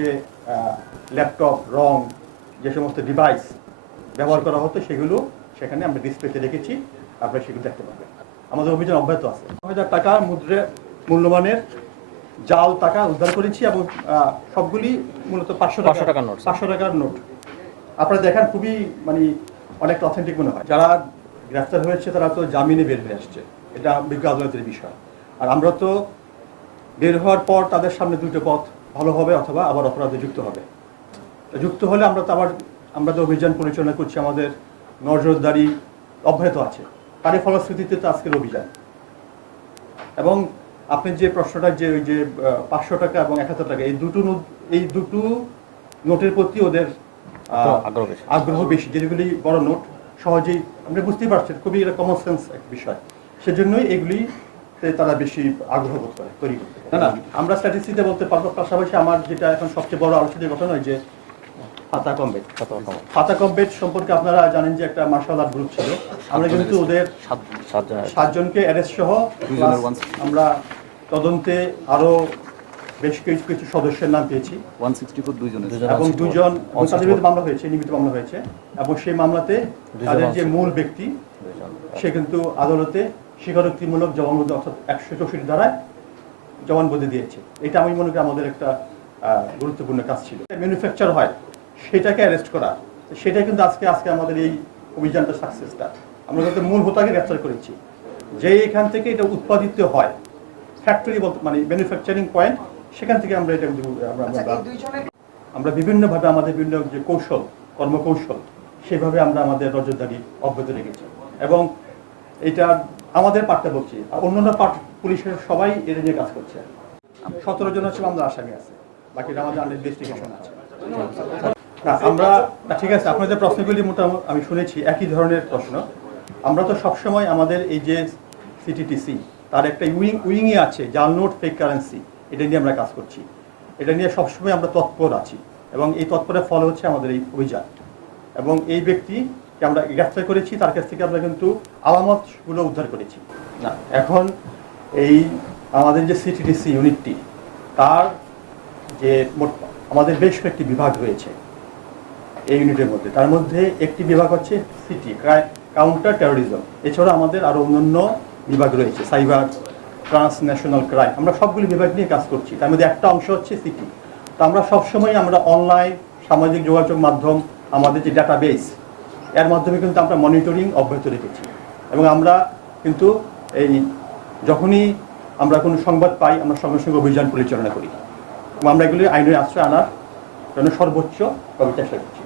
যে ল্যাপটপ রং যে সমস্ত ডিভাইস ব্যবহার করা হতো সেগুলো সেখানে আমরা ডিসপ্লেতে রেখেছি, আপনারা সেগুলো দেখতে পাবেন। আমাদের অভিযান অব্যাহত আছে। 9,000 টাকা মূল্যমানের জাল টাকা উদ্ধার করেছি এবং সবগুলি মূলত 500 টাকার নোট। 500 টাকার নোট আপনারা দেখেন, খুবই মানে অনেকটা অথেন্টিক মনে হয়। যারা গ্রেফতার হয়েছে তারা তো জামিনে বের হয়ে আসছে, এটা বিজ্ঞ আদালতের বিষয়। আর আমরা তো বের হওয়ার পর তাদের সামনে দুটো পথ, ভালো হবে অথবা আবার অপরাধে যুক্ত হলে আমরা তো অভিযান পরিচালনা করছি, আমাদের নজরদারি অব্যাহত আছে। তারই ফলশ্রুতিতে তো আজকের অভিযান। এবং আপনি যে প্রশ্নটা যে ওই যে 500 টাকা এবং 71 টাকা এই দুটো নোটের প্রতি ওদের আগ্রহ বেশি, যেগুলি বড় নোট সহজেই আপনি বুঝতেই পারছেন, খুবই এটা কমন সেন্স এক বিষয়, সেজন্যই এগুলিতে তারা বেশি আগ্রহ বোধ করে তৈরি করতে। না আমরা স্ট্যাটিস্টিক্সে বলতে পারবো। পাশাপাশি আমার যেটা এখন সবচেয়ে বড় আলোচনার ঘটনা হয় যে ফাতা কমবেট সম্পর্কে আপনারা জানেন যে একটা মার্শাল আর্ট গ্রুপ ছিল। আমরা কিন্তু ওদের 7 জনকে অ্যারেস্ট সহ আমরা তদন্তে আরো বেশ কিছু সদস্যের নাম পেয়েছি। 164 এবং 2জন তাদের বিরুদ্ধে মামলা হয়েছে, নিয়মিত মামলা হয়েছে। এবং সেই মামলাতে তাদের যে মূল ব্যক্তি সে কিন্তু আদালতে স্বীকারোক্তিমূলক জবানবন্দি অর্থাৎ 164 ধারায় জবানবন্দি দিয়েছে। এটা আমি মনে করি আমাদের একটা গুরুত্বপূর্ণ কাজ ছিল। ম্যানুফ্যাকচার হয় সেটাকে অ্যারেস্ট করা, সেটা কিন্তু আজকে আমাদের এই অভিযানটা সাকসেসটা। আমরা কিন্তু মূল হোতাকে গ্রেফতার করেছি, যে এখান থেকে এটা উৎপাদিত হয়, ফ্যাক্টরি বলতে মানে ম্যানুফ্যাকচারিং পয়েন্ট, সেখান থেকে আমরা এটা আমরা বিভিন্নভাবে আমাদের বিভিন্ন যে কর্মকৌশল সেভাবে আমরা আমাদের নজরদারি অব্যাহত রেখেছি। এবং এটা আমাদের পার্টটা বলছি, অন্যান্য পার্ট পুলিশের সবাই এটা নিয়ে কাজ করছে। 17 জন হচ্ছে আমাদের আসামি আছে, বাকিটা আমাদের আন্ডার ইনভেস্টিগেশন আছে। না আমরা ঠিক আছে, আপনাদের প্রশ্নগুলি মোটামুটি আমি শুনেছি একই ধরনের প্রশ্ন। আমরা তো সবসময় আমাদের এই যে সিটিটিসি তার একটা উইংই আছে, জাল নোট ফেক কারেন্সি, এটা নিয়ে আমরা কাজ করছি। এটা নিয়ে সবসময় আমরা তৎপর আছি এবং এই তৎপরের ফল হচ্ছে আমাদের এই অভিযান। এবং এই ব্যক্তিকে আমরা গ্রেফতার করেছি, তার কাছ থেকে আমরা কিন্তু আলামতগুলো উদ্ধার করেছি। না এখন এই আমাদের যে সিটিটিসি ইউনিটটি, তার যে আমাদের বেশ কয়েকটি বিভাগ রয়েছে এই ইউনিটের মধ্যে। তার মধ্যে একটি বিভাগ হচ্ছে সিটি কাউন্টার টেরোরিজম। এছাড়া আমাদের আরও অন্যান্য বিভাগ রয়েছে, সাইবার, ট্রান্সন্যাশনাল ক্রাইম। আমরা সবগুলি বিভাগ নিয়ে কাজ করছি। তার মধ্যে একটা অংশ হচ্ছে সিটি। তো আমরা সবসময় আমরা অনলাইন সামাজিক যোগাযোগ মাধ্যম, আমাদের যে ডাটাবেস, এর মাধ্যমে কিন্তু আমরা মনিটরিং অব্যাহত রেখেছি। এবং আমরা কিন্তু এই যখনই আমরা কোনো সংবাদ পাই, আমরা সঙ্গে সঙ্গে অভিযান পরিচালনা করি এবং আমরা এগুলি আইনের আশ্রয় আনার জন্য সর্বোচ্চ চেষ্টা করছি।